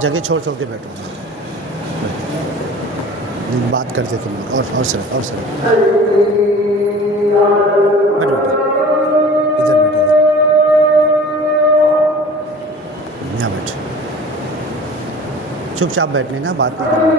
جگہ چھوڑ کے بیٹھو، بات کرتے تم اور سر بیٹھو ادھر یہاں بیٹھ، چپ چاپ بیٹھنے کا، بات نہیں کرنا۔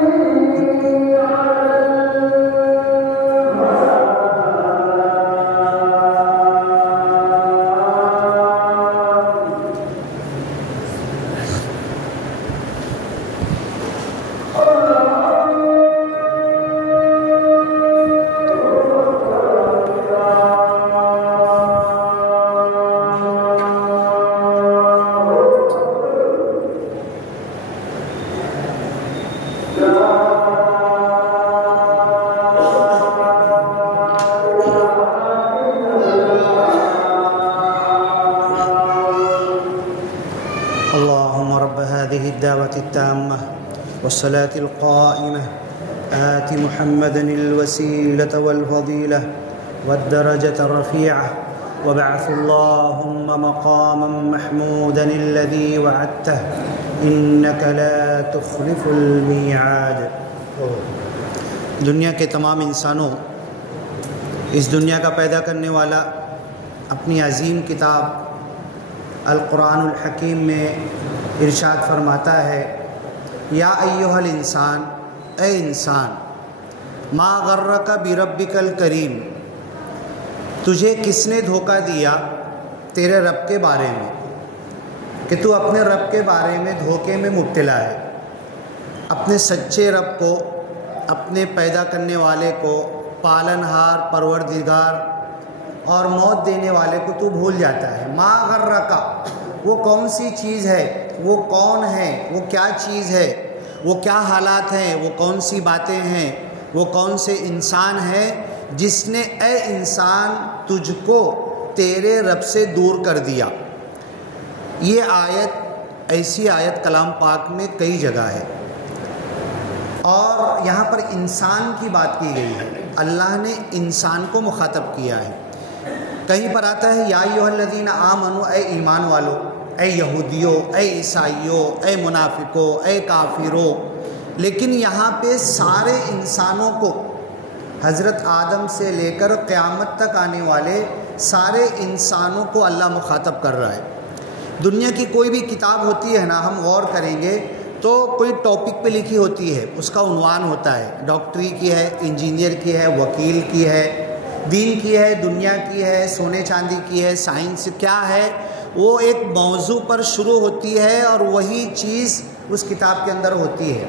التامة والصلاة القائمة آت محمدا الوسيلة والفضيلة والدرجة الرفيعة وابعث اللهم مقاما محمودا الذي وعدته إنك لا تخلف الميعاد۔ دنیا کے تمام انسانوں، اس دنیا کا پیدا کرنے والا اپنی عظیم کتاب القرآن الحکیم میں ارشاد فرماتا ہے، یا ایھا الانسان، اے انسان، ما غرک بربک الکریم، تجھے کس نے دھوکہ دیا تیرے رب کے بارے میں کہ تو اپنے رب کے بارے میں دھوکے میں مبتلا ہے، اپنے سچے رب کو، اپنے پیدا کرنے والے کو، پالنہار، پروردگار اور موت دینے والے کو تو بھول جاتا ہے۔ ما غرک، وہ کون سی چیز ہے، وہ کون ہے، وہ کیا چیز ہے، وہ کیا حالات ہیں، وہ کون سی باتیں ہیں، وہ کون سے انسان ہے جس نے اے انسان تجھ کو تیرے رب سے دور کر دیا۔ یہ آیت، ایسی آیت کلام پاک میں کئی جگہ ہے، اور یہاں پر انسان کی بات کی گئی ہے، اللہ نے انسان کو مخاطب کیا ہے۔ کہیں پر آتا ہے یا ایھا الذین آمنوا، اے ایمان والو، اے یہودیوں، اے عیسائیوں، اے منافقوں، اے کافروں، لیکن یہاں پہ سارے انسانوں کو، حضرت آدم سے لے کر قیامت تک آنے والے سارے انسانوں کو اللہ مخاطب کر رہا ہے۔ دنیا کی کوئی بھی کتاب ہوتی ہے نا، ہم غور کریں گے تو کوئی ٹاپک پہ لکھی ہوتی ہے، اس کا عنوان ہوتا ہے، ڈاکٹری کی ہے، انجینئر کی ہے، وکیل کی ہے، دین کی ہے، دنیا کی ہے، سونے چاندی کی ہے، سائنس کیا ہے، وہ ایک موضوع پر شروع ہوتی ہے اور وہی چیز اس کتاب کے اندر ہوتی ہے۔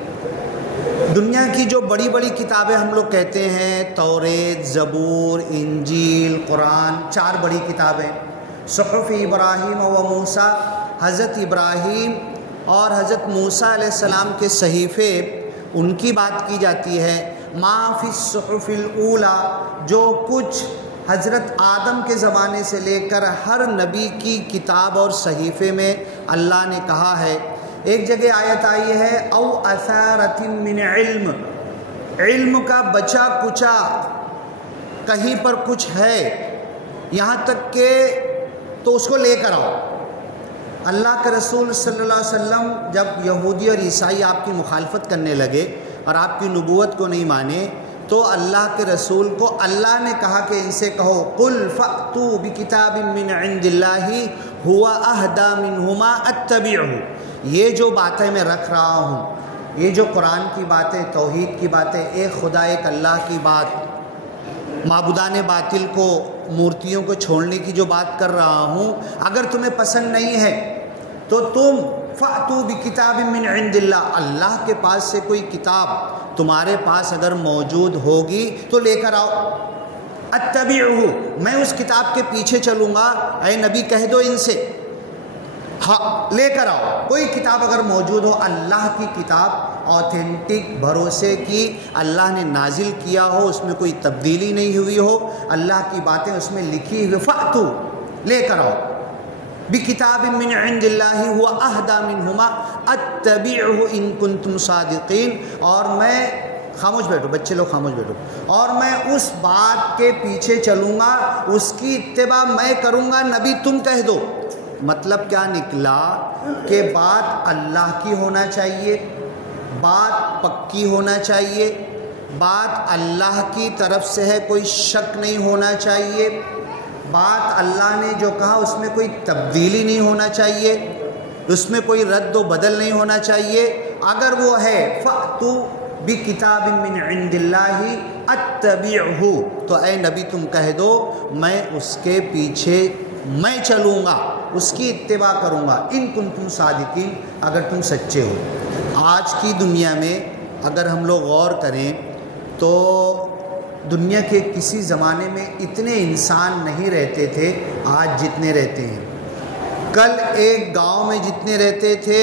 دنیا کی جو بڑی بڑی کتابیں ہم لوگ کہتے ہیں، توریت، زبور، انجیل، قرآن، 4 بڑی کتابیں، صحف ابراہیم و موسیٰ، حضرت ابراہیم اور حضرت موسیٰ علیہ السلام کے صحیفے ان کی بات کی جاتی ہے۔ ما فی الصحف الاولی، جو کچھ حضرت آدم کے زمانے سے لے کر ہر نبی کی کتاب اور صحیفے میں اللہ نے کہا ہے۔ ایک جگہ آیت آئی ہے او اثارۃ من علم، علم کا بچا کچا کہیں پر کچھ ہے، یہاں تک کہ تو اس کو لے کر آؤ۔ اللہ کے رسول صلی اللہ علیہ وسلم جب یہودی اور عیسائی آپ کی مخالفت کرنے لگے اور آپ کی نبوت کو نہیں مانے، تو اللہ کے رسول کو اللہ نے کہا کہ ان سے کہو قل فأتوا بکتاب من عند اللہ هو اہدی منہما اتبعہ، یہ جو باتیں میں رکھ رہا ہوں، یہ جو قرآن کی باتیں، توحید کی باتیں، ایک خدا ایک اللہ کی بات، معبودان باطل کو، مورتیوں کو چھوڑنے کی جو بات کر رہا ہوں، اگر تمہیں پسند نہیں ہے تو تم فأتوا بکتاب من عند اللہ، اللہ کے پاس سے کوئی کتاب تمہارے پاس اگر موجود ہوگی تو لے کر آؤ۔ اتبعہ، میں اس کتاب کے پیچھے چلوں گا، اے نبی کہہ دو ان سے ہاں لے کر آؤ، کوئی کتاب اگر موجود ہو، اللہ کی کتاب آتھینٹک، بھروسے کی، اللہ نے نازل کیا ہو، اس میں کوئی تبدیلی نہیں ہوئی ہو، اللہ کی باتیں اس میں لکھی ہوئی، فأتوا، لے کر آؤ بکتاب من عند اللہ هو اہدی منہما اتبعہ ان کنتم صادقین، اور میں خاموش بیٹھو بچے لوگ، خاموش بیٹھو، اور میں اس بات کے پیچھے چلوں گا، اس کی اتباع میں کروں گا، نبی تم کہہ دو۔ مطلب کیا نکلا کہ بات اللہ کی ہونا چاہیے، بات پکی ہونا چاہیے، بات اللہ کی طرف سے ہے، کوئی شک نہیں ہونا چاہیے، بات اللہ نے جو کہا اس میں کوئی تبدیلی نہیں ہونا چاہیے، اس میں کوئی رد و بدل نہیں ہونا چاہیے۔ اگر وہ ہے فأتوا بکتاب من عند اللہ اتبعہ، تو اے نبی تم کہہ دو میں اس کے پیچھے میں چلوں گا، اس کی اتباع کروں گا، ان کنتم صادقین، اگر تم سچے ہو۔ آج کی دنیا میں اگر ہم لوگ غور کریں تو دنیا کے کسی زمانے میں اتنے انسان نہیں رہتے تھے آج جتنے رہتے ہیں۔ کل ایک گاؤں میں جتنے رہتے تھے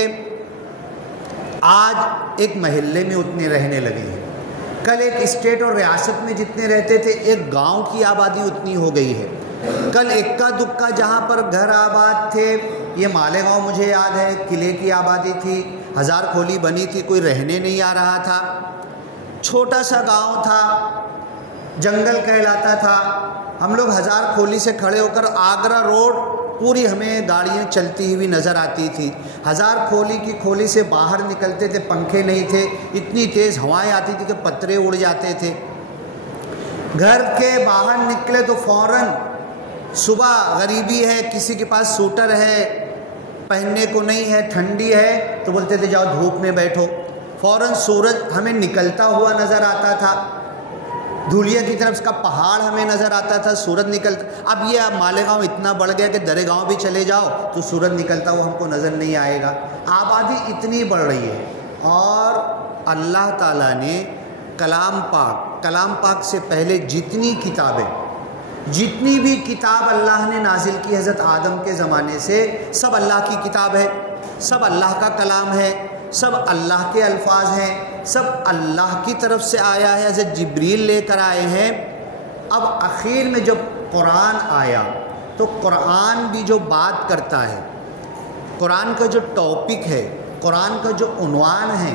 آج ایک محلے میں اتنے رہنے لگے ہیں۔ کل ایک اسٹیٹ اور ریاست میں جتنے رہتے تھے ایک گاؤں کی آبادی اتنی ہو گئی ہے۔ کل اکا دکا جہاں پر گھر آباد تھے، یہ مالیگاؤں مجھے یاد ہے، قلعے کی آبادی تھی، ہزار کھولی بنی تھی، کوئی رہنے نہیں آ رہا تھا، چھوٹا سا گاؤں تھا، جنگل کہلاتا تھا۔ ہم لوگ ہزار کھولی سے کھڑے ہو کر آگرہ روڈ پوری ہمیں گاڑیاں چلتی ہوئی نظر آتی تھی۔ ہزار کھولی کی کھولی سے باہر نکلتے تھے، پنکھے نہیں تھے، اتنی تیز ہوائیں آتی تھی کہ پترے اڑ جاتے تھے۔ گھر کے باہر نکلے تو فوراً صبح غریبی ہے، کسی کے پاس سوٹر ہے پہننے کو نہیں ہے، ٹھنڈی ہے تو بولتے تھے جاؤ دھوپ میں بیٹھو، فوراً سورج ہمیں نکلتا ہوا نظر آتا تھا، دھولیا کی طرف کا پہاڑ ہمیں نظر آتا تھا، سورج نکلتا۔ اب یہ مالیگاؤں اتنا بڑھ گیا کہ درے گاؤں بھی چلے جاؤ تو سورج نکلتا ہوا ہم کو نظر نہیں آئے گا۔ آبادی اتنی بڑھ رہی ہے، اور اللہ تعالیٰ نے کلام پاک سے پہلے جتنی بھی کتاب اللہ نے نازل کی حضرت آدم کے زمانے سے، سب اللہ کی کتاب ہے، سب اللہ کا کلام ہے، سب اللہ کے الفاظ ہیں، سب اللہ کی طرف سے آیا ہے، حضرت جبریل لے کر آئے ہیں۔ اب اخیر میں جب قرآن آیا تو قرآن بھی جو بات کرتا ہے، قرآن کا جو ٹاپک ہے، قرآن کا جو عنوان ہے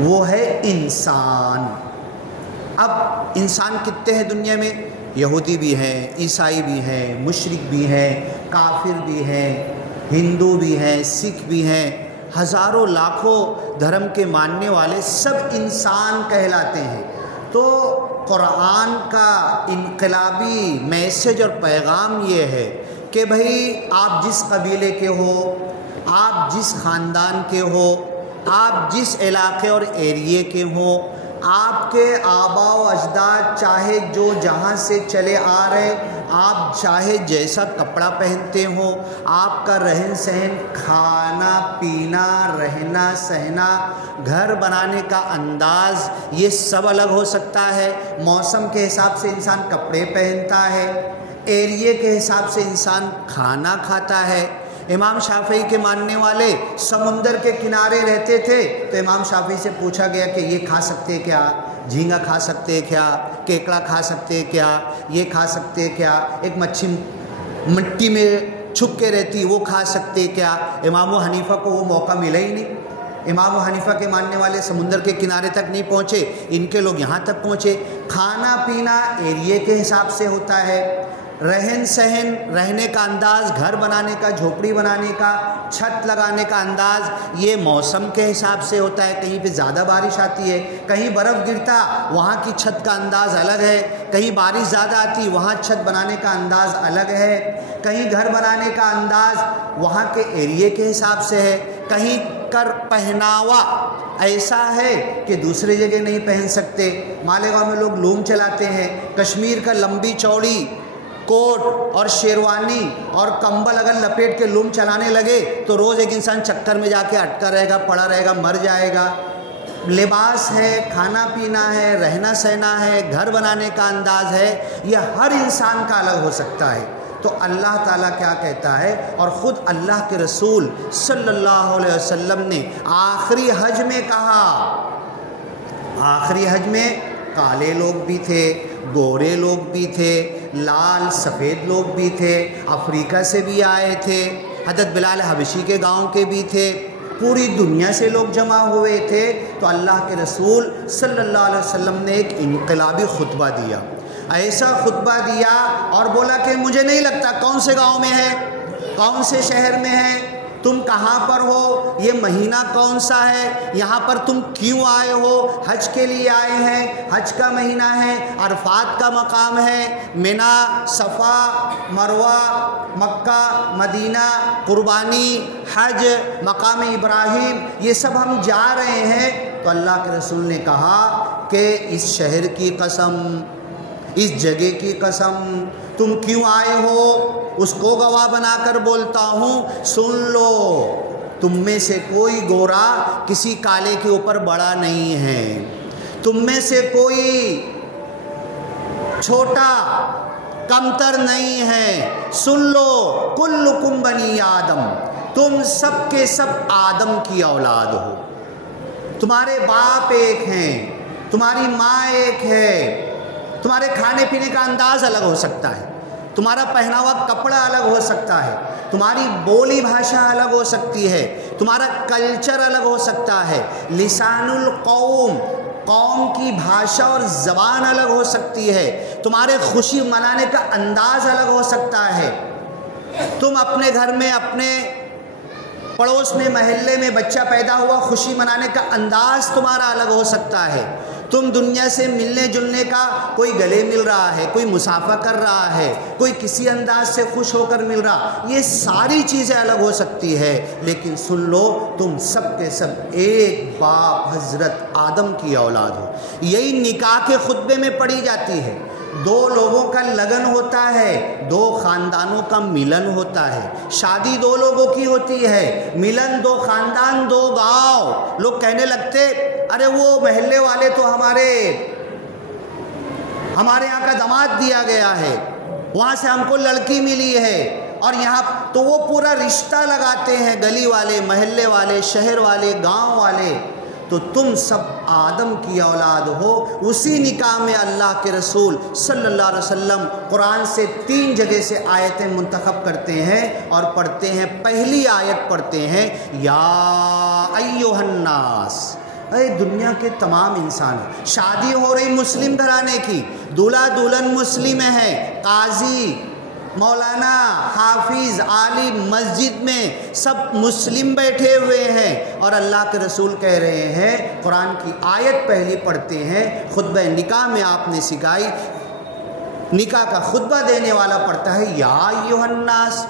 وہ ہے انسان۔ اب انسان کتنے ہیں دنیا میں؟ یہودی بھی ہیں، عیسائی بھی ہیں، مشرک بھی ہیں، کافر بھی ہیں، ہندو بھی ہیں، سکھ بھی ہیں، ہزاروں لاکھوں دھرم کے ماننے والے سب انسان کہلاتے ہیں۔ تو قرآن کا انقلابی میسج اور پیغام یہ ہے کہ بھئی آپ جس قبیلے کے ہو، آپ جس خاندان کے ہو، آپ جس علاقے اور ایریے کے ہوں، آپ کے آبا و اجداد چاہے جو جہاں سے چلے آ رہے، آپ چاہے جیسا کپڑا پہنتے ہوں، آپ کا رہن سہن، کھانا پینا، رہنا سہنا، گھر بنانے کا انداز، یہ سب الگ ہو سکتا ہے۔ موسم کے حساب سے انسان کپڑے پہنتا ہے، ایریے کے حساب سے انسان کھانا کھاتا ہے، امام شافعی کے ماننے والے سمندر کے کنارے رہتے تھے، تو امام شافعی سے پوچھا گیا کہ یہ کھا سکتے کیا؟ جھینگا کھا سکتے کیا؟ کیکڑا کھا سکتے کیا؟ یہ کھا سکتے کیا؟ ایک مچھی مٹی میں چھپ کے رہتی، وہ کھا سکتے کیا؟ امام حنیفہ کو وہ موقع ملا ہی نہیں۔ امام حنیفہ کے ماننے والے سمندر کے کنارے تک نہیں پہنچے، ان کے لوگ یہاں تک پہنچے۔ کھانا پینا ایریے کے حساب سے ہوتا ہے، رہن سہن، رہنے کا انداز، گھر بنانے کا، جھوپڑی بنانے کا، چھت لگانے کا انداز، یہ موسم کے حساب سے ہوتا ہے۔ کہیں پہ زیادہ بارش آتی ہے، کہیں برف گرتا، وہاں کی چھت کا انداز الگ ہے، کہیں بارش زیادہ آتی، وہاں چھت بنانے کا انداز الگ ہے، کہیں گھر بنانے کا انداز وہاں کے ایریے کے حساب سے ہے، کہیں کر پہناوا ایسا ہے کہ دوسرے جگہ نہیں پہن سکتے۔ مالیگاؤں میں لوگ لوم چلاتے ہیں، کشمیر کا لمبی چوڑی کوٹ اور شیروانی اور کمبل اگر لپیٹ کے لوم چلانے لگے تو روز ایک انسان چکر میں جا کے اٹکا رہے گا، پڑا رہے گا، مر جائے گا۔ لباس ہے، کھانا پینا ہے، رہنا سہنا ہے، گھر بنانے کا انداز ہے، یہ ہر انسان کا الگ ہو سکتا ہے۔ تو اللہ تعالیٰ کیا کہتا ہے، اور خود اللہ کے رسول صلی اللہ علیہ وسلم نے آخری حج میں کہا، آخری حج میں کالے لوگ بھی تھے، گورے لوگ بھی تھے، لال سفید لوگ بھی تھے، افریقہ سے بھی آئے تھے، حضرت بلال حبشی کے گاؤں کے بھی تھے، پوری دنیا سے لوگ جمع ہوئے تھے۔ تو اللہ کے رسول صلی اللہ علیہ وسلم نے ایک انقلابی خطبہ دیا، ایسا خطبہ دیا اور بولا کہ مجھے نہیں لگتا کون سے گاؤں میں ہے، کون سے شہر میں ہے، تم کہاں پر ہو، یہ مہینہ کون سا ہے، یہاں پر تم کیوں آئے ہو، حج کے لیے آئے ہیں، حج کا مہینہ ہے، عرفات کا مقام ہے، منا، صفا، مروہ، مکہ، مدینہ، قربانی، حج، مقام ابراہیم، یہ سب ہم جا رہے ہیں۔ تو اللہ کے رسول نے کہا کہ اس شہر کی قسم، اس جگہ کی قسم، تم کیوں آئے ہو اس کو گواہ بنا کر بولتا ہوں، سن لو، تم میں سے کوئی گورا کسی کالے کے اوپر بڑا نہیں ہے، تم میں سے کوئی چھوٹا کمتر نہیں ہے، سن لو، کلکم بنی آدم، تم سب کے سب آدم کی اولاد ہو، تمہارے باپ ایک ہیں، تمہاری ماں ایک ہے، تمہارے کھانے پینے کا انداز الگ ہو سکتا ہے، تمہارا پہناوا کپڑا الگ ہو سکتا ہے، تمہاری بولی بھاشا الگ ہو سکتی ہے، تمہارا کلچر الگ ہو سکتا ہے، لسان القوم، قوم کی بھاشا اور زبان الگ ہو سکتی ہے، تمہارے خوشی منانے کا انداز الگ ہو سکتا ہے، تم اپنے گھر میں، اپنے پڑوس میں، محلے میں بچہ پیدا ہوا، خوشی منانے کا انداز تمہارا الگ ہو سکتا ہے، تم دنیا سے ملنے جلنے کا، کوئی گلے مل رہا ہے، کوئی مسافہ کر رہا ہے، کوئی کسی انداز سے خوش ہو کر مل رہا، یہ ساری چیزیں الگ ہو سکتی ہے، لیکن سن لو، تم سب کے سب ایک باپ حضرت آدم کی اولاد ہو۔ یہی نکاح کے خطبے میں پڑھی جاتی ہے، دو لوگوں کا لگن ہوتا ہے، دو خاندانوں کا ملن ہوتا ہے، شادی دو لوگوں کی ہوتی ہے، ملن دو خاندان، دو گاؤں۔ لوگ کہنے لگتے، ارے وہ محلے والے تو ہمارے یہاں کا داماد دیا گیا ہے، وہاں سے ہم کو لڑکی ملی ہے، اور یہاں تو وہ پورا رشتہ لگاتے ہیں، گلی والے، محلے والے، شہر والے، گاؤں والے۔ تو تم سب آدم کی اولاد ہو۔ اسی نکاح میں اللہ کے رسول صلی اللہ علیہ وسلم قرآن سے 3 جگہ سے آیتیں منتخب کرتے ہیں اور پڑھتے ہیں۔ پہلی آیت پڑھتے ہیں، یا ایھا الناس، اے دنیا کے تمام انسان۔ شادی ہو رہی مسلم گھرانے کی، دولہا دلہن مسلم ہے، قاضی، مولانا، حافظ، عالم مسجد میں سب مسلم بیٹھے ہوئے ہیں، اور اللہ کے رسول کہہ رہے ہیں، قرآن کی آیت پہلی پڑھتے ہیں، خطبہ نکاح میں آپ نے سکھائی، نکاح کا خطبہ دینے والا پڑھتا ہے، یا ایھا الناس،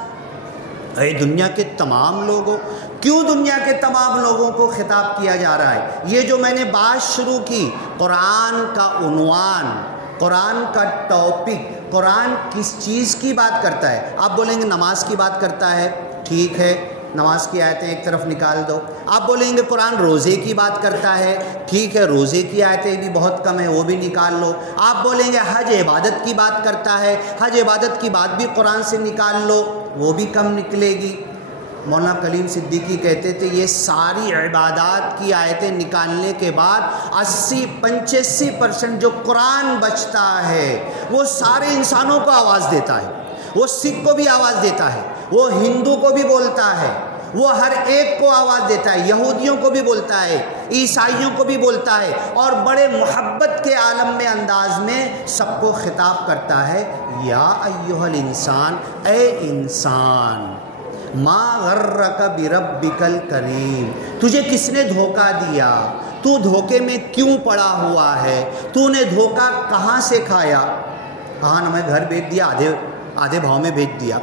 اے دنیا کے تمام لوگوں۔ کیوں دنیا کے تمام لوگوں کو خطاب کیا جا رہا ہے؟ یہ جو میں نے بات شروع کی، قرآن کا عنوان، قرآن کا ٹاپک، قرآن کس چیز کی بات کرتا ہے؟ آپ بولیں گے نماز کی بات کرتا ہے، ٹھیک ہے، نماز کی آیتیں ایک طرف نکال دو۔ آپ بولیں گے قرآن روزے کی بات کرتا ہے، ٹھیک ہے، روزے کی آیتیں بھی بہت کم ہیں، وہ بھی نکال لو۔ آپ بولیں گے حج عبادت کی بات کرتا ہے، حج عبادت کی بات بھی قرآن سے نکال لو، وہ بھی کم نکلے گی۔ مولانا کلیم صدیقی کہتے تھے یہ ساری عبادات کی آیتیں نکالنے کے بعد 80-85% جو قرآن بچتا ہے وہ سارے انسانوں کو آواز دیتا ہے، وہ سکھ کو بھی آواز دیتا ہے، وہ ہندو کو بھی بولتا ہے، وہ ہر ایک کو آواز دیتا ہے، یہودیوں کو بھی بولتا ہے، عیسائیوں کو بھی بولتا ہے، اور بڑے محبت کے عالم میں انداز میں سب کو خطاب کرتا ہے، یا ایھا الانسان، اے انسان، ما غرک بربک الکریم، تجھے کس نے دھوکہ دیا، تو دھوکے میں کیوں پڑا ہوا ہے، تو نے دھوکہ کہاں سے کھایا؟ کہاں نا میں گھر بیچ دیا، آدھے بھاؤ میں بیچ دیا،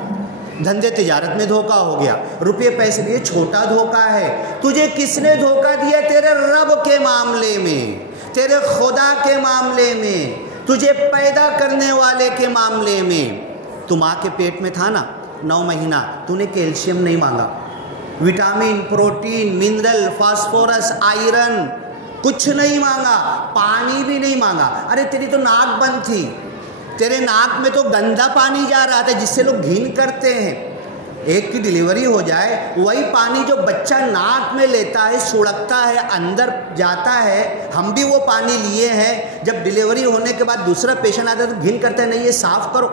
دھندے تجارت میں دھوکہ ہو گیا، روپے پیسے لیے چھوٹا دھوکہ ہے، تجھے کس نے دھوکہ دیا؟ تیرے رب کے معاملے میں، تیرے خدا کے معاملے میں، تجھے پیدا کرنے والے کے معاملے میں۔ تو ماں کے پیٹ میں تھا نا 9 مہینہ، تو نے کیلشیم نہیں مانگا، vitamin, protein, mineral, phosphorus, iron کچھ نہیں مانگا، پانی بھی نہیں مانگا۔ ارے تیری تو ناک بند تھی، تیرے ناک میں تو گندا پانی جا رہا تھا جس سے لوگ گھین کرتے ہیں، ایک کی ڈیلیوری ہو جائے وہی پانی جو بچہ ناک میں لیتا ہے، سڑکتا ہے، اندر جاتا ہے، ہم بھی وہ پانی لیے ہیں، جب ڈیلیوری ہونے کے بعد دوسرا پیشنٹ آتا ہے تو گھین کرتا ہے، نہیں یہ صاف کرو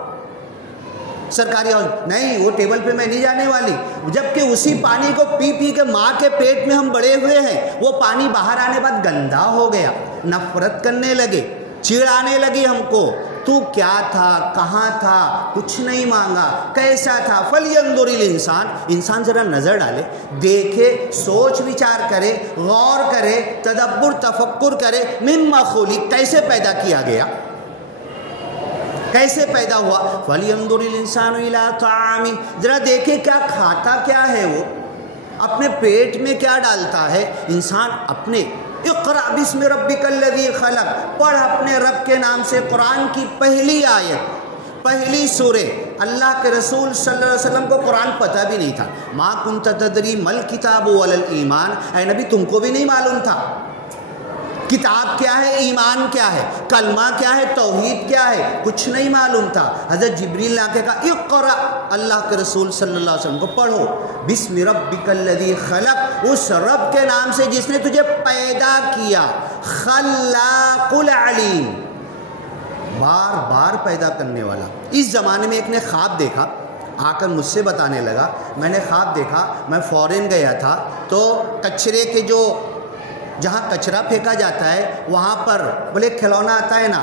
سرکاری ہاسپٹل، نہیں وہ ٹیبل پہ میں نہیں جانے والی، جبکہ اسی پانی کو پی پی کے ماں کے پیٹ میں ہم بڑے ہوئے ہیں، وہ پانی باہر آنے بعد گندا ہو گیا، نفرت کرنے لگے، چڑانے لگی ہم کو، تو کیا تھا، کہاں تھا، کچھ نہیں مانگا، کیسا تھا؟ فَلْيَنْظُرِ الْإِنسان، انسان ذرا نظر ڈالے، دیکھے، سوچ وچار کرے، غور کرے، تدبر تفکر کرے، مما خلق، کیسے پیدا کیا گیا، کیسے پیدا ہوا؟ فَلْيَنْظُرِ الْإِنسَانُ إِلَىٰ طَعَامِهِ، ذرا دیکھے کیا کھاتا کیا ہے، وہ اپنے پیٹ میں کیا ڈالتا ہے۔ انسان اپنے اقرأ بسم ربک الذی خلق، پڑھ اپنے رب کے نام سے، قرآن کی پہلی آیت، پہلی سورہ۔ اللہ کے رسول صلی اللہ علیہ وسلم کو قرآن پتہ بھی نہیں تھا، ما کنت تدری مل کتاب ولا الایمان، اے نبی تم کو بھی نہیں معلوم تھا کتاب کیا ہے، ایمان کیا ہے، کلمہ کیا ہے، توحید کیا ہے، کچھ نہیں معلوم تھا۔ حضرت جبریل نے آ کے کہا اقرأ، اللہ کے رسول صلی اللہ علیہ وسلم کو پڑھو، بسم ربک الذی خلق، اس رب کے نام سے جس نے تجھے پیدا کیا، خلاق العلیم، بار بار پیدا کرنے والا۔ اس زمانے میں ایک نے خواب دیکھا، آ کر مجھ سے بتانے لگا، میں نے خواب دیکھا، میں فورن گیا تھا تو کچرے کے جو جہاں کچرا پھینکا جاتا ہے وہاں پر بولے کھلونا آتا ہے نا،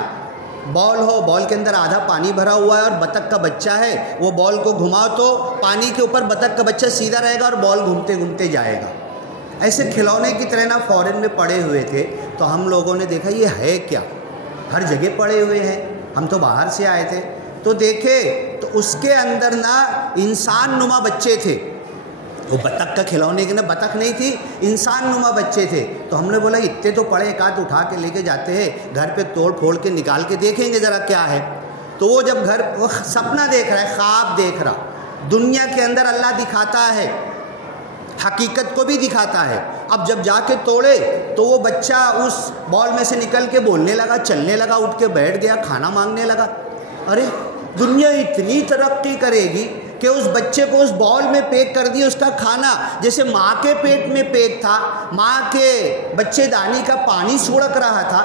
بال ہو، بال کے اندر آدھا پانی بھرا ہوا ہے اور بطخ کا بچہ ہے، وہ بال کو گھماؤ تو پانی کے اوپر بطخ کا بچہ سیدھا رہے گا اور بال گھومتے گھومتے جائے گا، ایسے کھلونے کی طرح نا فورن میں پڑے ہوئے تھے۔ تو ہم لوگوں نے دیکھا یہ ہے کیا، ہر جگہ پڑے ہوئے ہیں، ہم تو باہر سے آئے تھے، تو دیکھے تو اس کے اندر نا انسان نما بچے تھے، وہ بطخ کا کھلونے کی نا بطخ نہیں تھی، انسان نما بچے تھے۔ تو ہم نے بولا اتنے تو پڑے، ایک آدھ اٹھا کے لے کے جاتے ہیں، گھر پہ توڑ پھوڑ کے نکال کے دیکھیں گے ذرا کیا ہے۔ تو وہ جب گھر وہ سپنا دیکھ رہا ہے، خواب دیکھ رہا، دنیا کے اندر اللہ دکھاتا ہے، حقیقت کو بھی دکھاتا ہے۔ اب جب جا کے توڑے تو وہ بچہ اس بال میں سے نکل کے بولنے لگا، چلنے لگا، اٹھ کے بیٹھ گیا، کھانا مانگنے لگا۔ ارے دنیا اتنی ترقی کرے گی کہ اس بچے کو اس بال میں پیک کر دیا اس کا کھانا، جیسے ماں کے پیٹ میں پیک تھا، ماں کے بچے دانی کا پانی سڑک رہا تھا،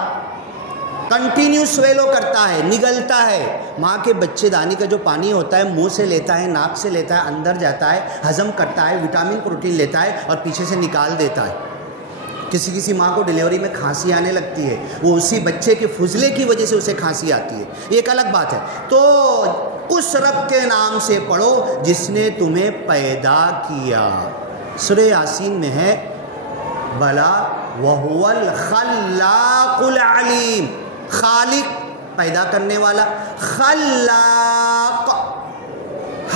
کنٹینیو سویلو کرتا ہے، نگلتا ہے، ماں کے بچے دانی کا جو پانی ہوتا ہے منہ سے لیتا ہے، ناک سے لیتا ہے، اندر جاتا ہے، ہضم کرتا ہے، وٹامن پروٹین لیتا ہے اور پیچھے سے نکال دیتا ہے۔ کسی ماں کو ڈیلیوری میں کھانسی آنے لگتی ہے، وہ اسی بچے کے فضلے کی وجہ سے اسے کھانسی آتی ہے، یہ ایک الگ بات ہے۔ تو اس رب کے نام سے پڑھو جس نے تمہیں پیدا کیا۔ سورہ یاسین میں ہے بلا وہو الخلاق العلیم، خالق پیدا کرنے والا، خلاق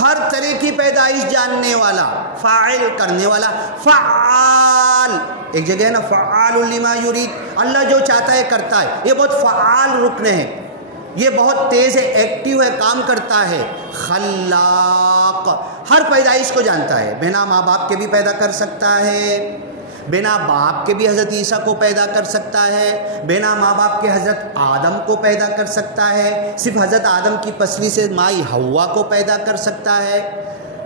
ہر طرح کی پیدائش جاننے والا، فاعل کرنے والا، فعال ایک جگہ ہے نا، فعال لما یرید، اللہ جو چاہتا ہے کرتا ہے، یہ بہت فعال رکن ہے، یہ بہت تیز ہے، ایکٹیو ہے، کام کرتا ہے۔ خلاق ہر پیدائش کو جانتا ہے، بنا ماں باپ کے بھی پیدا کر سکتا ہے، بنا باپ کے بھی حضرت عیسیٰ کو پیدا کر سکتا ہے، بنا ماں باپ کے حضرت آدم کو پیدا کر سکتا ہے، صرف حضرت آدم کی پسلی سے مائی حوا کو پیدا کر سکتا ہے،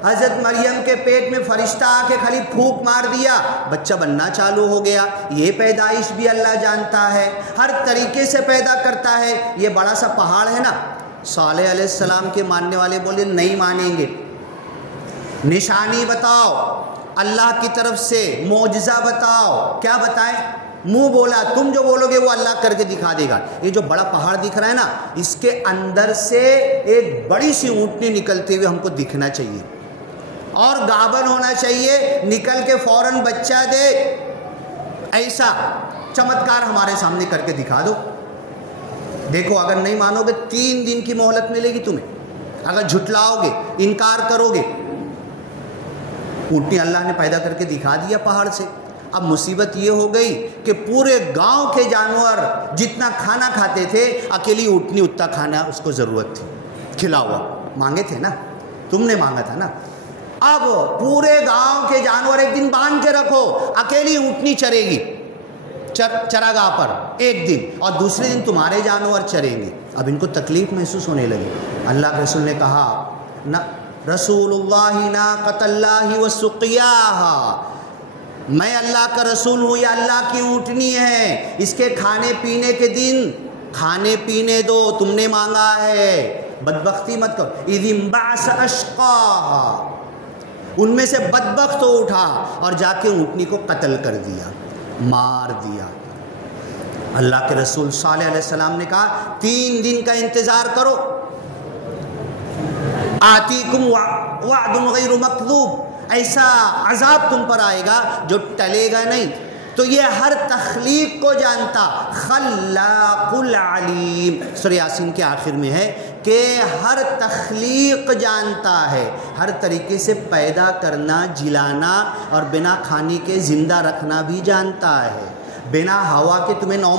حضرت مریم کے پیٹ میں فرشتہ آ کے خالی پھونک مار دیا، بچہ بننا چالو ہو گیا۔ یہ پیدائش بھی اللہ جانتا ہے، ہر طریقے سے پیدا کرتا ہے۔ یہ بڑا سا پہاڑ ہے نا، صالح علیہ السلام کے ماننے والے بولے نہیں مانیں گے، نشانی بتاؤ اللہ کی طرف سے، معجزہ بتاؤ۔ کیا بتائیں؟ منہ بولا، تم جو بولو گے وہ اللہ کر کے دکھا دے گا۔ یہ جو بڑا پہاڑ دکھ رہا ہے نا، اس کے اندر سے ایک بڑی سی اونٹنی نکلتے ہوئے ہم کو دکھنا چاہیے، اور گابن ہونا چاہیے، نکل کے فوراً بچہ دے۔ ایسا چمتکار ہمارے سامنے کر کے دکھا دو۔ دیکھو اگر نہیں مانو گے 3 دن کی مہلت ملے گی تمہیں، اگر جھٹلاؤ گے، انکار کرو گے۔ اونٹنی اللہ نے پیدا کر کے دکھا دیا پہاڑ سے۔ اب مصیبت یہ ہو گئی کہ پورے گاؤں کے جانور جتنا کھانا کھاتے تھے، اکیلی اونٹنی اتنا کھانا اس کو ضرورت تھی، کھلا ہوا۔ مانگے تھے نا، تم نے مانگا تھا نا۔ اب پورے گاؤں کے جانور ایک دن باندھ کے رکھو، اکیلی اونٹنی چرے گی چراگاہ پر ایک دن، اور دوسرے دن تمہارے جانور چریں گے۔ اب ان کو تکلیف محسوس ہونے لگی۔ اللہ کے رسول نے کہا نہ، رسول اللہ ناقۃ اللہ وسقیاہا، میں اللہ کا رسول ہوں، یہ اللہ کی اونٹنی ہے، اس کے کھانے پینے کے دن کھانے پینے دو، تم نے مانگا ہے، بدبختی مت کرو۔ اذ انبعث اشقاہا، ان میں سے بدبخت ہو اٹھا اور جا کے اونٹنی کو قتل کر دیا، مار دیا۔ اللہ کے رسول صالح علیہ السلام نے کہا 3 دن کا انتظار کرو، آتیکم وعد غیر مکذوب، ایسا عذاب تم پر آئے گا جو ٹلے گا نہیں۔ تو یہ ہر تخلیق کو جانتا، خلاق العلیم، سورہ یاسین کے آخر میں ہے کہ ہر تخلیق جانتا ہے، ہر طریقے سے پیدا کرنا، جلانا اور بنا کھانے کے زندہ رکھنا بھی جانتا ہے۔ بنا ہوا کے تمہیں 9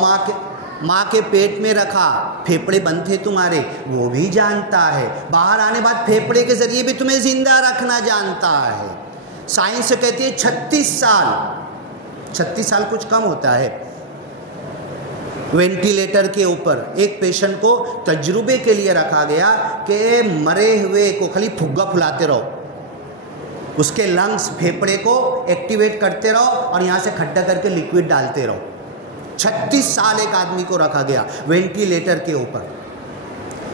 ماں کے پیٹ میں رکھا، پھیپھڑے بند تھے تمہارے، وہ بھی جانتا ہے۔ باہر آنے بعد پھیپھڑے کے ذریعے بھی تمہیں زندہ رکھنا جانتا ہے۔ سائنس کہتی ہے 36 سال کچھ کم ہوتا ہے، وینٹیلیٹر کے اوپر ایک پیشنٹ کو تجربے کے لیے رکھا گیا کہ مرے ہوئے کو خالی پھگا پھلاتے رہو، اس کے لنگس پھیپھڑے کو ایکٹیویٹ کرتے رہو اور یہاں سے کھٹا کر کے لیکوڈ ڈالتے رہو۔ 36 سال ایک آدمی کو رکھا گیا وینٹیلیٹر کے اوپر۔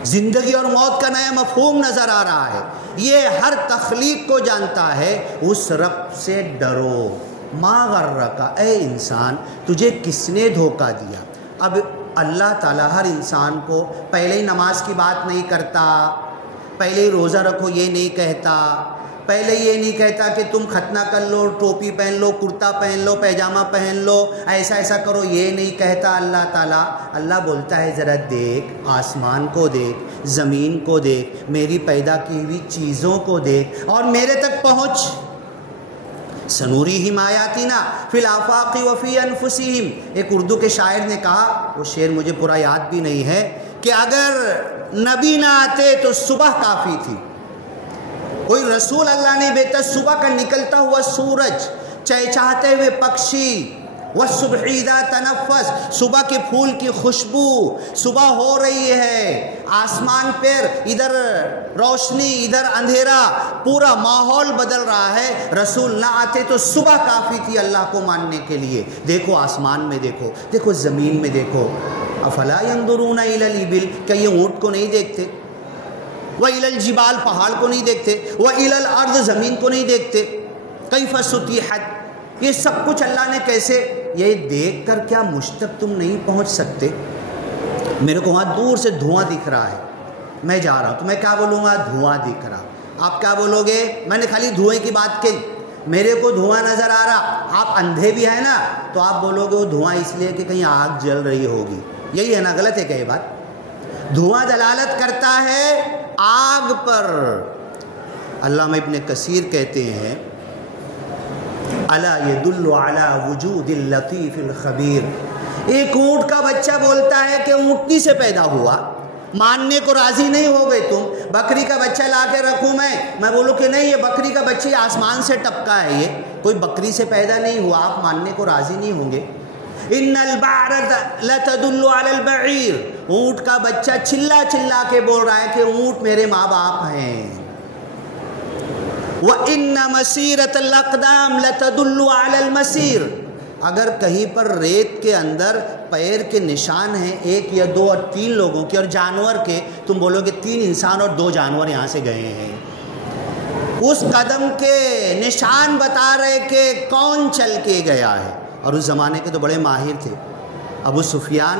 زندگی اور موت کا نیا مفہوم نظر آ رہا ہے۔ یہ ہر تخلیق کو جانتا ہے۔ اس رب سے ڈرو۔ ما غرک، اے انسان تجھے کس نے دھوکہ دیا؟ اب اللہ تعالیٰ ہر انسان کو پہلے ہی نماز کی بات نہیں کرتا، پہلے ہی روزہ رکھو یہ نہیں کہتا، پہلے یہ نہیں کہتا کہ تم ختنہ کر لو، ٹوپی پہن لو، کرتا پہن لو، پیجامہ پہن لو، ایسا ایسا کرو، یہ نہیں کہتا اللہ تعالیٰ۔ اللہ بولتا ہے ذرا دیکھ، آسمان کو دیکھ، زمین کو دیکھ، میری پیدا کی ہوئی چیزوں کو دیکھ اور میرے تک پہنچ۔ سنوریہم آیاتنا فی الآفاق وفی انفسہم، ایک اردو کے شاعر نے کہا، وہ شعر مجھے پورا یاد بھی نہیں ہے، کہ اگر نبی نہ آتے تو صبح کافی تھی۔ کوئی رسول اللہ نہیں بھیجتا، صبح کا نکلتا ہوا سورج، چہچہاتے ہوئے پکشی، والصبح اذا تنفس، صبح کے پھول کی خوشبو، صبح ہو رہی ہے، آسمان پر ادھر روشنی ادھر اندھیرا، پورا ماحول بدل رہا ہے۔ رسول نہ آتے تو صبح کافی تھی اللہ کو ماننے کے لیے۔ دیکھو آسمان میں دیکھو، دیکھو زمین میں دیکھو، افلا ينظرون الى الابل، کیا یہ اونٹ کو نہیں دیکھتے؟ وَإِلَى الْجِبَالِ، پہاڑ کو نہیں دیکھتے؟ وَإِلَى الْأَرْضِ، زمین کو نہیں دیکھتے؟ كَيْفَ سُطِحَتْ، یہ سب کچھ اللہ نے کیسے، یہ دیکھ کر کیا مجھ تک تم نہیں پہنچ سکتے؟ میرے کو وہاں دور سے دھواں دکھ رہا ہے، میں جا رہا ہوں تو میں کیا بولوں گا؟ دھواں دکھ رہا۔ آپ کیا بولو گے؟ میں نے خالی دھوئیں کی بات کی، میرے کو دھواں نظر آ رہا۔ آپ اندھے بھی ہیں نا، تو آپ بولو گے وہ دھواں اس لیے کہ کہیں آگ جل رہی ہوگی، یہی ہے نا؟ غلط ہے کیا یہ بات؟ دھواں دلالت کرتا ہے آگ پر۔ علامہ ابن کثیر کہتے ہیں الا يدل على وجود اللطیف الخبیر، ایک اونٹ کا بچہ بولتا ہے کہ اونٹنی سے پیدا ہوا، ماننے کو راضی نہیں ہو گئے تم۔ بکری کا بچہ لا کے رکھوں میں بولوں کہ نہیں یہ بکری کا بچہ آسمان سے ٹپکا ہے، یہ کوئی بکری سے پیدا نہیں ہوا، آپ ماننے کو راضی نہیں ہوں گے۔ ان البعر لتدل على البعیر، اونٹ کا بچہ چلا چلا کے بول رہا ہے کہ اونٹ میرے ماں باپ ہیں۔ وَإِنَّ مَسِيرَةَ الْأَقْدَامِ لَتَدُلُّ عَلَى الْمَسِيرِ، اگر کہیں پر ریت کے اندر پیر کے نشان ہیں 1 یا 2 اور 3 لوگوں کے اور جانور کے، تم بولو گے 3 انسان اور 2 جانور یہاں سے گئے ہیں، اس قدم کے نشان بتا رہے کہ کون چل کے گیا ہے۔ اور اس زمانے کے تو بڑے ماہر تھے، ابو سفیان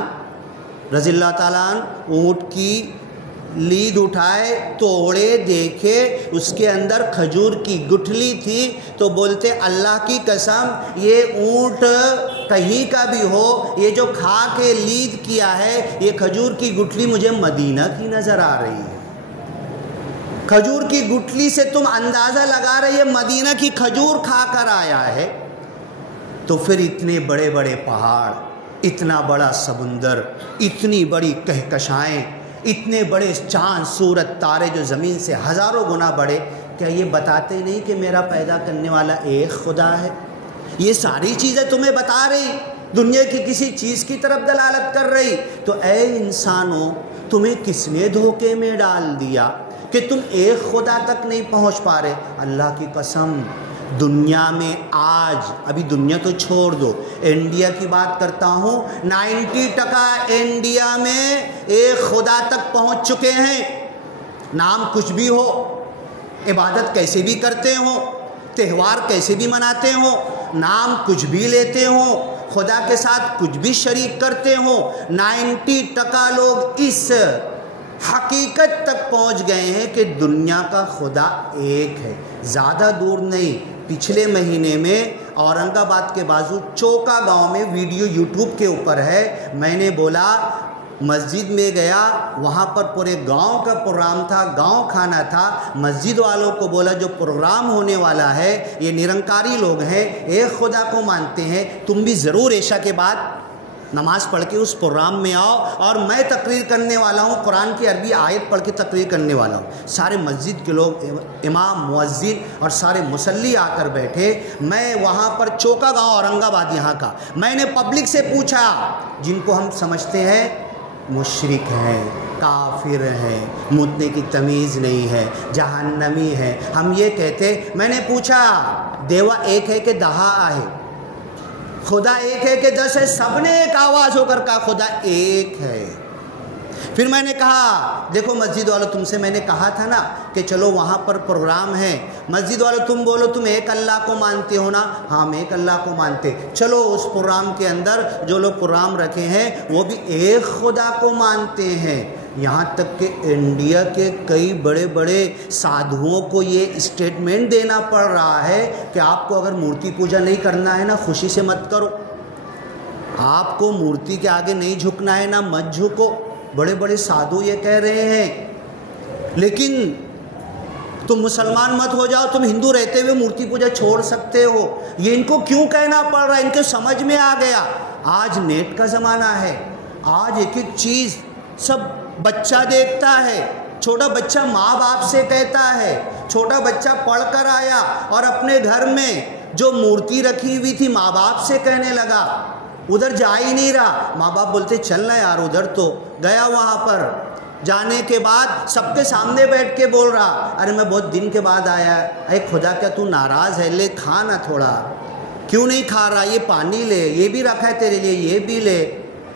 رضی اللہ تعالیٰ عنہ اونٹ کی لید اٹھائے، توڑے، دیکھے، اس کے اندر کھجور کی گٹھلی تھی تو بولتے اللہ کی قسم یہ اونٹ کہیں کا بھی ہو، یہ جو کھا کے لید کیا ہے یہ کھجور کی گٹھلی مجھے مدینہ کی نظر آ رہی ہے۔ کھجور کی گٹھلی سے تم اندازہ لگا رہے یہ مدینہ کی کھجور کھا کر آیا ہے۔ تو پھر اتنے بڑے بڑے پہاڑ، اتنا بڑا سمندر، اتنی بڑی کہکشائیں، اتنے بڑے چاند سورج تارے جو زمین سے ہزاروں گنا بڑے، کیا یہ بتاتے نہیں کہ میرا پیدا کرنے والا ایک خدا ہے؟ یہ ساری چیزیں تمہیں بتا رہی، دنیا کی کسی چیز کی طرف دلالت کر رہی۔ تو اے انسانوں، تمہیں کس نے دھوکے میں ڈال دیا کہ تم ایک خدا تک نہیں پہنچ پا رہے؟ اللہ کی قسم دنیا میں آج، ابھی دنیا تو چھوڑ دو، انڈیا کی بات کرتا ہوں، 90% انڈیا میں ایک خدا تک پہنچ چکے ہیں۔ نام کچھ بھی ہو، عبادت کیسے بھی کرتے ہوں، تہوار کیسے بھی مناتے ہوں، نام کچھ بھی لیتے ہوں، خدا کے ساتھ کچھ بھی شریک کرتے ہوں، 90% لوگ اس حقیقت تک پہنچ گئے ہیں کہ دنیا کا خدا ایک ہے۔ زیادہ دور نہیں، پچھلے مہینے میں اورنگ آباد کے بازو چوکا گاؤں میں ویڈیو یوٹیوب کے اوپر ہے، میں نے بولا مسجد میں گیا، وہاں پر پورے گاؤں کا پروگرام تھا، گاؤں کھانا تھا، مسجد والوں کو بولا جو پروگرام ہونے والا ہے یہ نرنکاری لوگ ہیں، ایک خدا کو مانتے ہیں، تم بھی ضرور عشاء کے بعد نماز پڑھ کے اس پروگرام میں آؤ، اور میں تقریر کرنے والا ہوں، قرآن کی عربی آیت پڑھ کے تقریر کرنے والا ہوں۔ سارے مسجد کے لوگ، امام، مؤذن اور سارے مصلی آ کر بیٹھے۔ میں وہاں پر چوکا گاؤں اورنگ آباد یہاں کا، میں نے پبلک سے پوچھا جن کو ہم سمجھتے ہیں مشرک ہیں، کافر ہیں، متنے کی تمیز نہیں ہے، جہنمی ہے، ہم یہ کہتے، میں نے پوچھا دیوا ایک ہے کہ دہا ہے؟ خدا ایک ہے کہ 10 ہے؟ سب نے ایک آواز ہو کر کہا خدا ایک ہے۔ پھر میں نے کہا دیکھو مسجد والوں، تم سے میں نے کہا تھا نا کہ چلو وہاں پر پروگرام ہے، مسجد والوں تم بولو تم ایک اللہ کو مانتے ہو نا؟ ہاں ہم ایک اللہ کو مانتے۔ چلو اس پروگرام کے اندر جو لوگ پروگرام رکھے ہیں وہ بھی ایک خدا کو مانتے ہیں۔ یہاں تک کہ انڈیا کے کئی بڑے بڑے سادھوؤں کو یہ اسٹیٹمنٹ دینا پڑ رہا ہے کہ آپ کو اگر مورتی پوجا نہیں کرنا ہے نا خوشی سے مت کرو، آپ کو مورتی کے آگے نہیں جھکنا ہے نا مت جھکو۔ بڑے بڑے سادھو یہ کہہ رہے ہیں، لیکن تم مسلمان مت ہو جاؤ، تم ہندو رہتے ہوئے مورتی پوجا چھوڑ سکتے ہو۔ یہ ان کو کیوں کہنا پڑ رہا ہے؟ ان کے سمجھ میں آ گیا آج نیٹ کا زمانہ ہے، آج ایک ایک چیز سب بچہ دیکھتا ہے، چھوٹا بچہ ماں باپ سے کہتا ہے، چھوٹا بچہ پڑھ کر آیا اور اپنے گھر میں جو مورتی رکھی ہوئی تھی ماں باپ سے کہنے لگا، ادھر جا ہی نہیں رہا، ماں باپ بولتے چلنا یار ادھر، تو گیا وہاں پر، جانے کے بعد سب کے سامنے بیٹھ کے بول رہا ارے میں بہت دن کے بعد آیا، اے خدا کیا تو ناراض ہے؟ لے کھا نا تھوڑا، کیوں نہیں کھا رہا؟ یہ پانی لے، یہ بھی رکھا ہے تیرے لیے، یہ بھی لے۔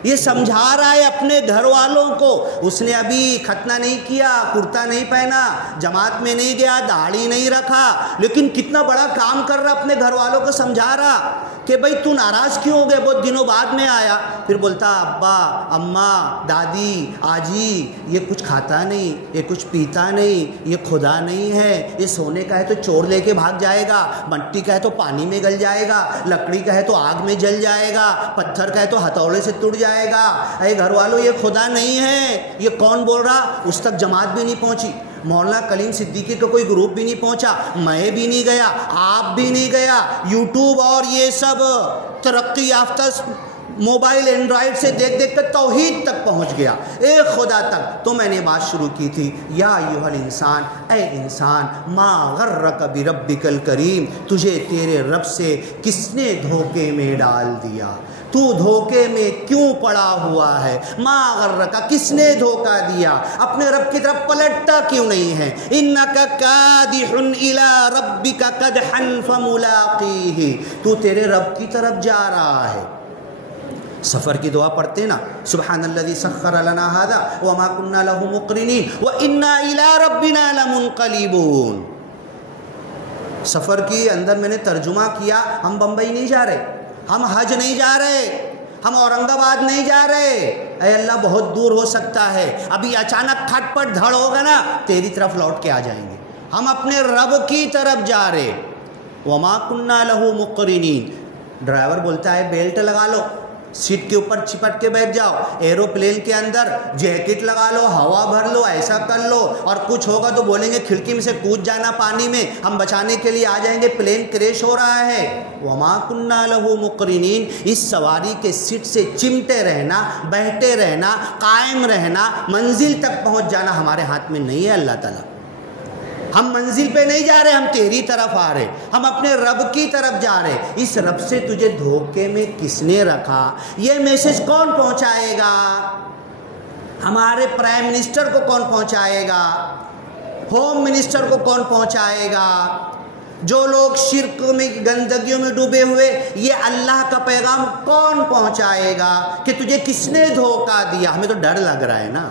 یہ سمجھا رہا ہے اپنے گھر والوں کو۔ اس نے ابھی ختنہ نہیں کیا، کرتا نہیں پہنا، جماعت میں نہیں گیا، داڑھی نہیں رکھا، لیکن کتنا بڑا کام کر رہا، اپنے گھر والوں کو سمجھا رہا کہ بھائی تو ناراض کیوں ہو گئے، بہت دنوں بعد میں آیا۔ پھر بولتا ابا، اماں، دادی، آجی یہ کچھ کھاتا نہیں، یہ کچھ پیتا نہیں، یہ خدا نہیں ہے، یہ سونے کا ہے تو چور لے کے بھاگ جائے گا، مٹی کا ہے تو پانی میں گل جائے گا، لکڑی کا ہے تو آگ میں جل جائے گا، پتھر کا ہے تو ہتھوڑے سے ٹوٹ جائے گا۔ اے گھر والوں یہ خدا نہیں ہے۔ یہ کون بول رہا؟ اس تک جماعت بھی نہیں پہنچی، مولانا کلیم صدیقی کا کوئی گروپ بھی نہیں پہنچا، میں بھی نہیں گیا، آپ بھی نہیں گیا، یوٹیوب اور یہ سب ترقی یافتہ موبائل اینڈرائڈ سے دیکھ دیکھ کر توحید تک پہنچ گیا، ایک خدا تک۔ تو میں نے بات شروع کی تھی، یا ایھا الانسان، اے انسان، ما غرک بربک الکریم، تجھے تیرے رب سے کس نے دھوکے میں ڈال دیا؟ تو دھوکے میں کیوں پڑا ہوا ہے؟ ما غرک، کس نے دھوکہ دیا؟ اپنے رب کی طرف پلٹتا کیوں نہیں ہے؟ انک کادح الی ربک کدحا فملاقیہ، تو تیرے رب کی طرف جا رہا ہے۔ سفر کی دعا پڑھتے نا، سبحان الذی سخر لنا ھذا وما كنا له مقرنین وانا الی ربنا لمنقلبون۔ سفر کی اندر میں نے ترجمہ کیا، ہم بمبئی نہیں جا رہے، ہم حج نہیں جا رہے، ہم اورنگ آباد نہیں جا رہے، اے اللہ بہت دور ہو سکتا ہے، ابھی اچانک کھٹ پٹ دھڑ ہوگا نا تیری طرف لوٹ کے آ جائیں گے، ہم اپنے رب کی طرف جا رہے۔ وما كنا له مقرنین، ڈرائیور بولتا ہے بیلٹ لگا لو، سیٹ کے اوپر چپٹ کے بیٹھ جاؤ، ایروپلین کے اندر جیکٹ لگا لو، ہوا بھر لو، ایسا کر لو، اور کچھ ہوگا تو بولیں گے کھڑکی میں سے کود جانا پانی میں، ہم بچانے کے لیے آ جائیں گے، پلین کریش ہو رہا ہے۔ وما كنا له مقرنین، اس سواری کے سیٹ سے چمٹے رہنا، بیٹھے رہنا، قائم رہنا، منزل تک پہنچ جانا ہمارے ہاتھ میں نہیں ہے اللہ تعالیٰ۔ ہم منزل پہ نہیں جا رہے، ہم تیری طرف آ رہے، ہم اپنے رب کی طرف جا رہے۔ اس رب سے تجھے دھوکے میں کس نے رکھا؟ یہ میسج کون پہنچائے گا؟ ہمارے پرائم منسٹر کو کون پہنچائے گا؟ ہوم منسٹر کو کون پہنچائے گا؟ جو لوگ شرک میں گندگیوں میں ڈوبے ہوئے، یہ اللہ کا پیغام کون پہنچائے گا کہ تجھے کس نے دھوکہ دیا؟ ہمیں تو ڈر لگ رہا ہے نا۔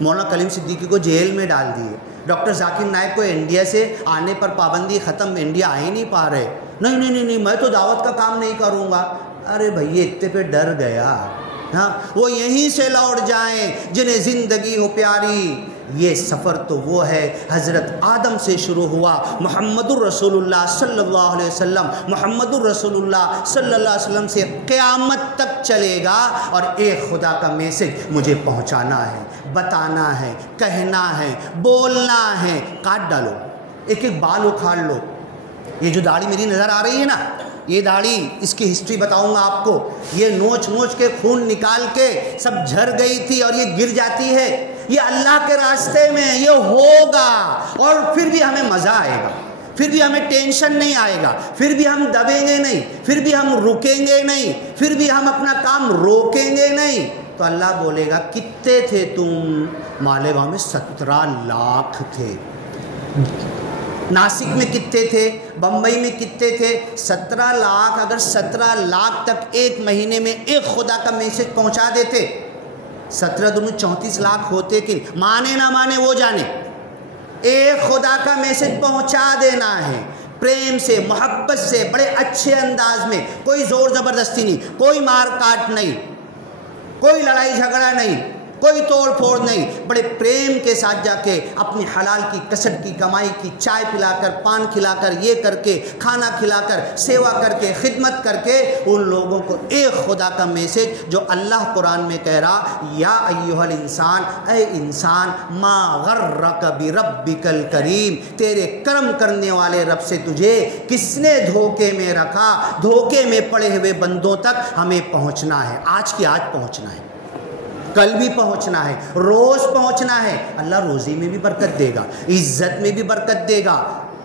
مولانا کلیم صدیقی کو جیل میں ڈال دیے، ڈاکٹر ذاکر نائک کو انڈیا سے آنے پر پابندی ختم، انڈیا آ ہی نہیں پا رہے، نہیں میں تو دعوت کا کام نہیں کروں گا۔ ارے بھائی اتنے پہ ڈر گیا، ہاں وہ یہیں سے لوٹ جائیں جنہیں زندگی ہو پیاری۔ یہ سفر تو وہ ہے حضرت آدم سے شروع ہوا، محمد الرسول اللہ صلی اللہ علیہ وسلم، محمد الرسول اللہ صلی اللہ علیہ وسلم سے قیامت تک چلے گا، اور ایک خدا کا میسج مجھے پہنچانا ہے، بتانا ہے، کہنا ہے، بولنا ہے۔ کاٹ ڈالو، ایک ایک بال اکھاڑ لو۔ یہ جو داڑھی میری نظر آ رہی ہے نا، یہ داڑھی، اس کی ہسٹری بتاؤں گا آپ کو۔ یہ نوچ نوچ کے خون نکال کے سب جھڑ گئی تھی اور یہ گر جاتی ہے، یہ اللہ کے راستے میں یہ ہوگا، اور پھر بھی ہمیں مزہ آئے گا، پھر بھی ہمیں ٹینشن نہیں آئے گا، پھر بھی ہم دبیں گے نہیں، پھر بھی ہم رکیں گے نہیں، پھر بھی ہم اپنا کام روکیں گے نہیں۔ تو اللہ بولے گا کتنے تھے تم؟ مالیگاؤں میں 17 لاکھ تھے، ناسک میں کتنے تھے، بمبئی میں کتنے تھے؟ 17 لاکھ۔ اگر 17 لاکھ تک ایک مہینے میں ایک خدا کا میسج پہنچا دیتے، 17 دونوں 34 لاکھ ہوتے کہ مانے نہ مانے وہ جانے، ایک خدا کا میسج پہنچا دینا ہے، پریم سے، محبت سے، بڑے اچھے انداز میں، کوئی زور زبردستی نہیں، کوئی مار کاٹ نہیں، کوئی لڑائی جھگڑا نہیں، کوئی توڑ پھوڑ نہیں، بڑے پریم کے ساتھ جا کے اپنی حلال کی کسب کی کمائی کی چائے پلا کر، پان کھلا کر، یہ کر کے، کھانا کھلا کر، سیوا کر کے، خدمت کر کے، ان لوگوں کو ایک خدا کا میسج جو اللہ قرآن میں کہہ رہا، یا ایھا الانسان، اے انسان، ما غرک بربک الکریم، تیرے کرم کرنے والے رب سے تجھے کس نے دھوکے میں رکھا؟ دھوکے میں پڑے ہوئے بندوں تک ہمیں پہنچنا ہے، آج کی آج پہنچنا ہے، کل بھی پہنچنا ہے، روز پہنچنا ہے۔ اللہ روزی میں بھی برکت دے گا، عزت میں بھی برکت دے گا،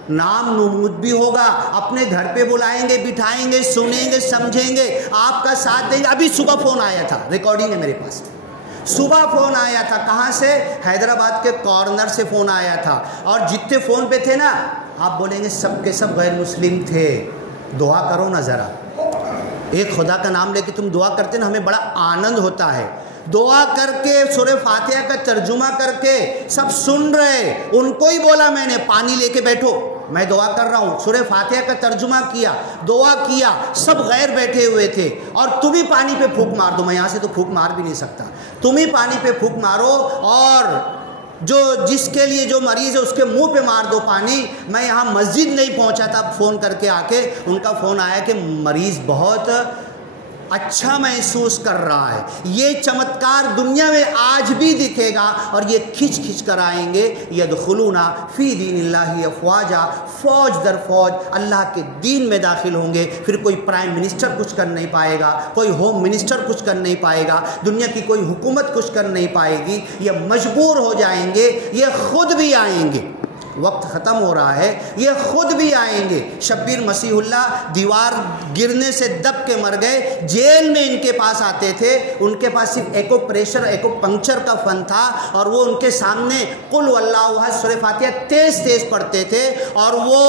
نام نمود بھی ہوگا، اپنے گھر پہ بلائیں گے، بٹھائیں گے، سنیں گے، سمجھیں گے، آپ کا ساتھ دیں گے۔ ابھی صبح فون آیا تھا، ریکارڈنگ ہے میرے پاس، صبح فون آیا تھا، کہاں سے؟ حیدرآباد کے کارنر سے فون آیا تھا، اور جتنے فون پہ تھے نا، آپ بولیں گے سب کے سب غیر مسلم تھے۔ دعا کرو نا ذرا، ایک خدا کا نام لے کے تم دعا کرتے نا، ہمیں بڑا آنند ہوتا ہے۔ دعا کر کے سورہ فاتحہ کا ترجمہ کر کے سب سن رہے، ان کو ہی بولا میں نے پانی لے کے بیٹھو، میں دعا کر رہا ہوں، سورہ فاتحہ کا ترجمہ کیا، دعا کیا، سب غیر بیٹھے ہوئے تھے، اور تم ہی پانی پہ پھونک مار دو، میں یہاں سے تو پھونک مار بھی نہیں سکتا، تم ہی پانی پہ پھونک مارو، اور جس کے لیے جو مریض ہے اس کے منہ پہ مار دو پانی۔ میں یہاں مسجد نہیں پہنچا تھا، فون کر کے آ کے ان کا فون آیا کہ مریض بہت اچھا محسوس کر رہا ہے۔ یہ چمتکار دنیا میں آج بھی دکھے گا، اور یہ کھچ کھچ کر آئیں گے، یدخلون فی دین اللہ افواجا، فوج در فوج اللہ کے دین میں داخل ہوں گے۔ پھر کوئی پرائم منسٹر کچھ کر نہیں پائے گا، کوئی ہوم منسٹر کچھ کر نہیں پائے گا، دنیا کی کوئی حکومت کچھ کر نہیں پائے گی، یہ مجبور ہو جائیں گے، یہ خود بھی آئیں گے، وقت ختم ہو رہا ہے، یہ خود بھی آئیں گے۔ شبیر مسیح اللہ دیوار گرنے سے دب کے مر گئے، جیل میں ان کے پاس آتے تھے، ان کے پاس صرف ایکو پریشر ایکو پنکچر کا فن تھا، اور وہ ان کے سامنے قل واللہ احد سورہ فاتحہ تیز تیز پڑھتے تھے، اور وہ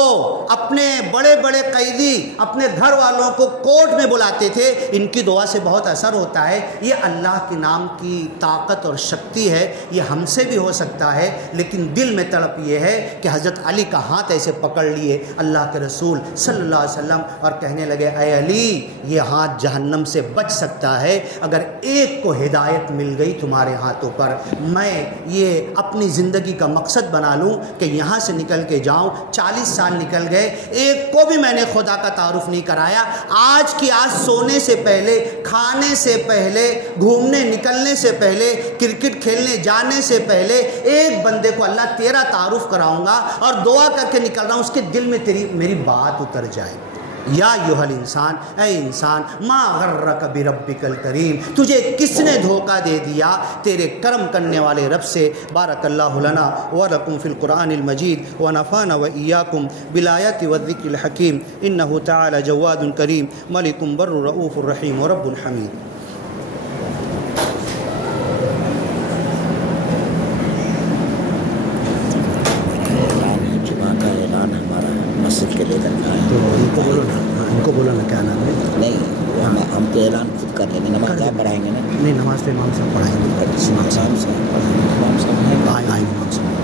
اپنے بڑے بڑے قیدی اپنے گھر والوں کو کورٹ میں بلاتے تھے۔ ان کی دعا سے بہت اثر ہوتا ہے۔ یہ اللہ کے نام کی طاقت اور شکتی ہے، یہ ہم سے بھی ہو سکتا ہے، لیکن دل میں تڑپ یہ ہے کہ حضرت علی کا ہاتھ ایسے پکڑ لیے اللہ کے رسول صلی اللہ علیہ وسلم اور کہنے لگے اے علی یہ ہاتھ جہنم سے بچ سکتا ہے اگر ایک کو ہدایت مل گئی تمہارے ہاتھوں پر۔ میں یہ اپنی زندگی کا مقصد بنا لوں کہ یہاں سے نکل کے جاؤں۔ 40 سال نکل گئے، ایک کو بھی میں نے خدا کا تعارف نہیں کرایا۔ آج کی آج سونے سے پہلے، کھانے سے پہلے، گھومنے نکلنے سے پہلے، کرکٹ کھیلنے جانے سے پہلے ایک بندے کو اللہ تیرا تعارف کراؤں گا اور دعا کر کے نکل رہا ہوں اس کے دل میں میری بات اتر جائے۔ یا ایھا الانسان، اے انسان، ما غرک بربک الکریم، تجھے کس نے دھوکہ دے دیا تیرے کرم کرنے والے رب سے۔ بارک اللہ لنا ولکم فی القرآن المجید ونفعنا وإیاکم بالآیات والذکر الحکیم، انہ تعالی جواد کریم ملک بر رؤوف الرحیم ورب الحمید۔ ان کو بولو نا کیا نام ہے؟ نہیں ہم تو اعلان خود کر لیں گے، نماز آپ پڑھائیں گے نا؟ نہیں، نماز تو امام صاحب پڑھائیں گے۔ امام صاحب آئیں گے، امام صاحب آئیں امام صاحب۔